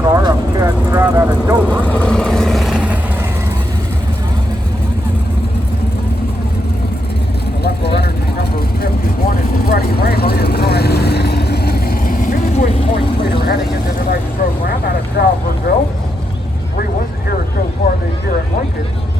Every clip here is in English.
car up Chad Stroud out of Dover. Electro Energy number 51 is Freddie Raymer, your current Speedway points leader heading into tonight's program out of Salfordville. 3 wins here so far this year at Lincoln.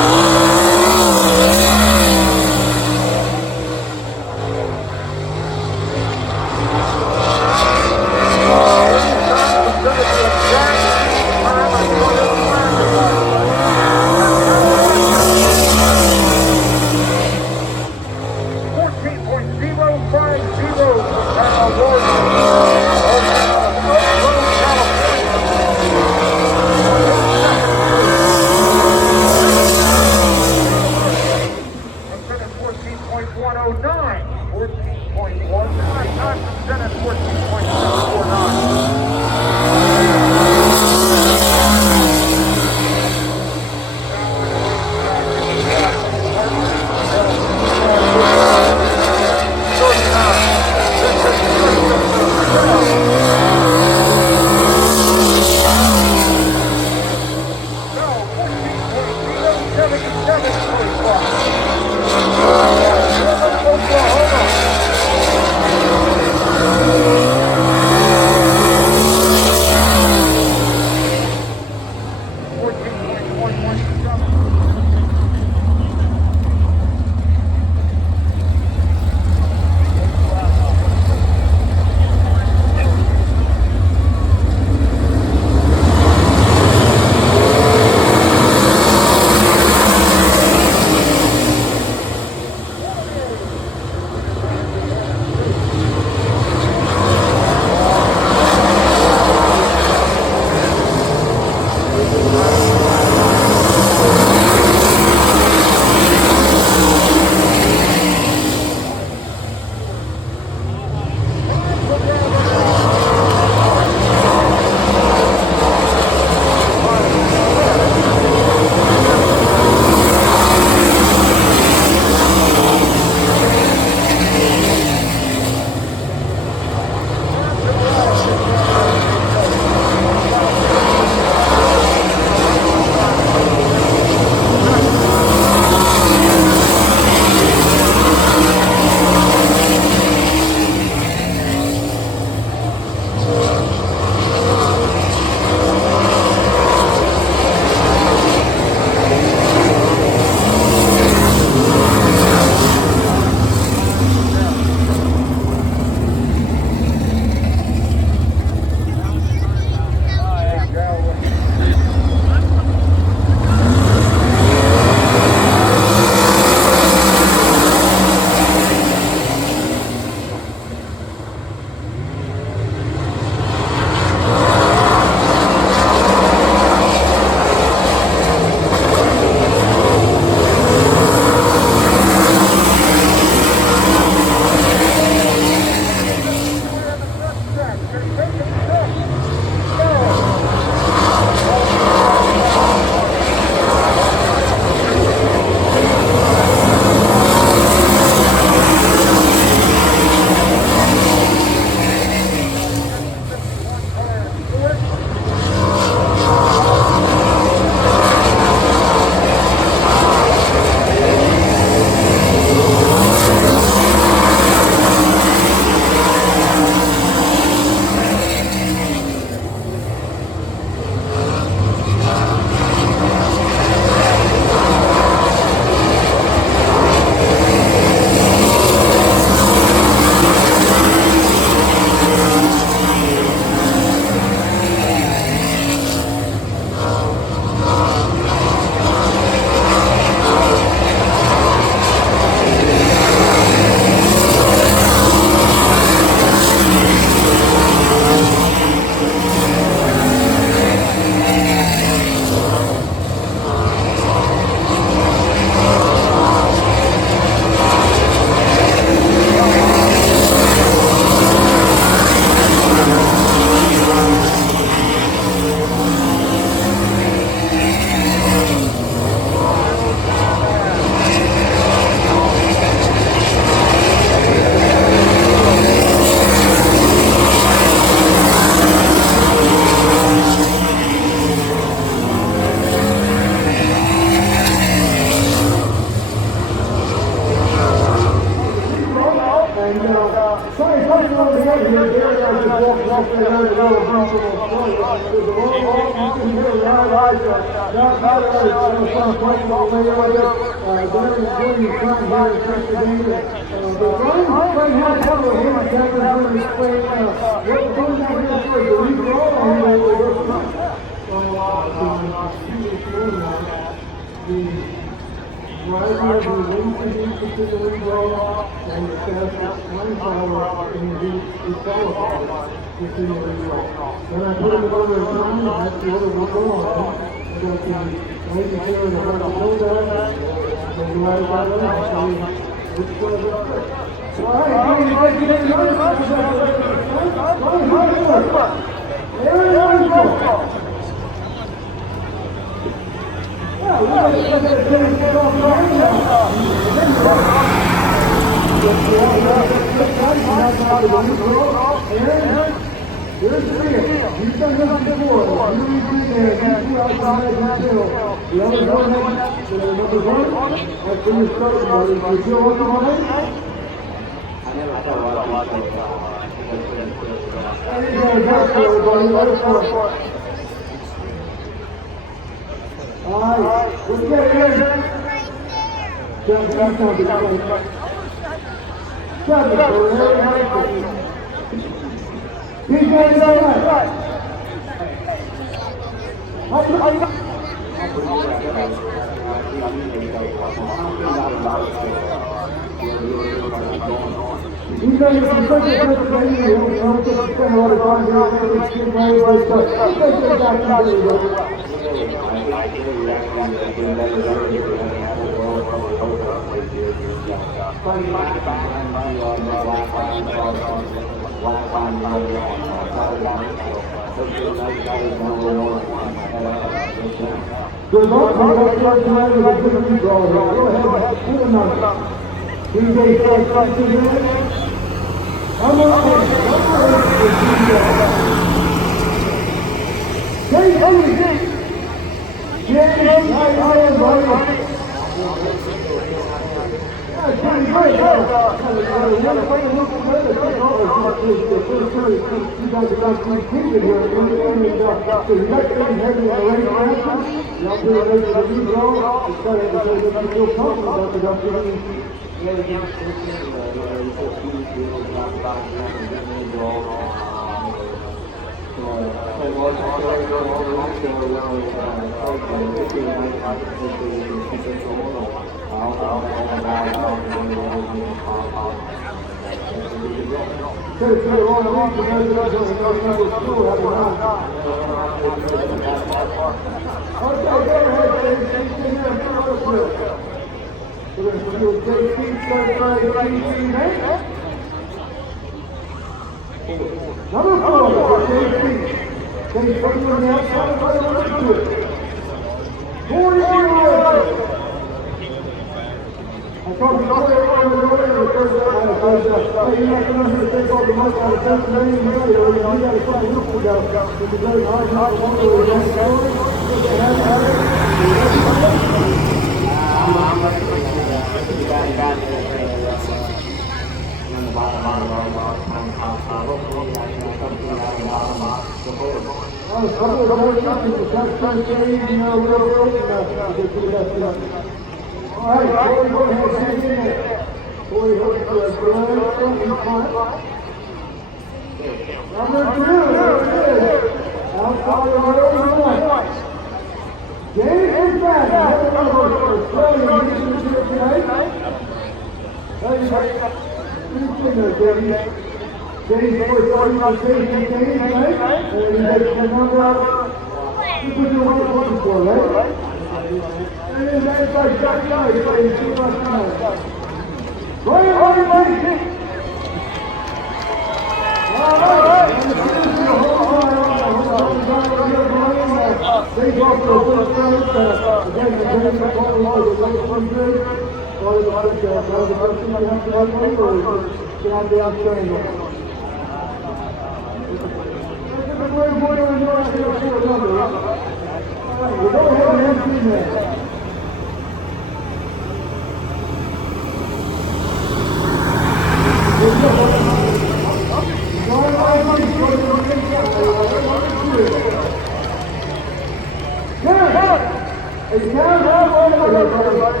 Hey, Karen, everybody.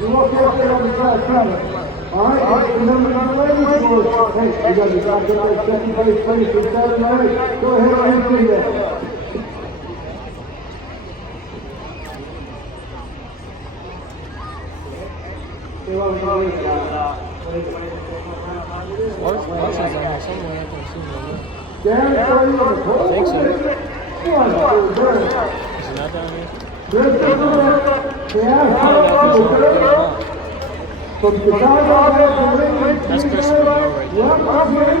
You walk out there on the side coming. All right, remember our ladies for hey, you got to drop that second base place for Saturday night. Go ahead and do that. Marshall's on there somewhere. I can see him. Dan, are you on the pole? I think so. Is Is he not down here? From Chicago, That's Chris Monroe right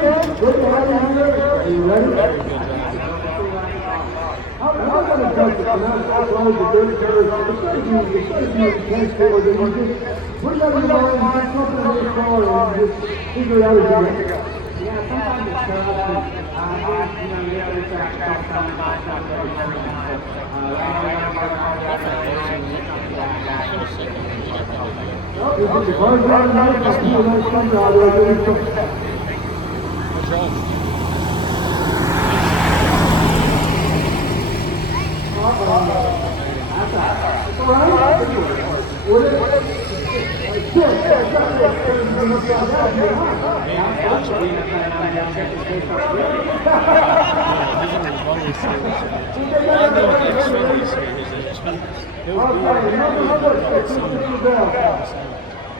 there. Good to have you here. Are you ready? Very good job. I'm not going to touch it. I'm not going to do it. Put that in your mind, put something in your car, and just figure it out as you go. Yeah, sometimes it's tough. The other track comes on my If the car's running nice, I'll see you next Sunday. I'll do it. What's wrong?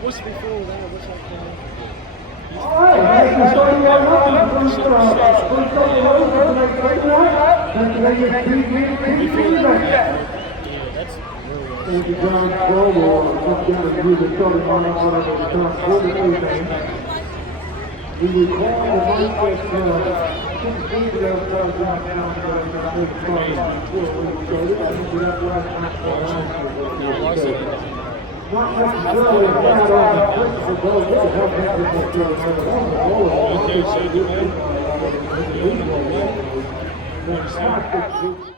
What's before that? What's that called? Thank you, John Cuomo. Just got to do the starting lineup on the top 48. We recall the night that not necessarily bad on the principle, but to help him to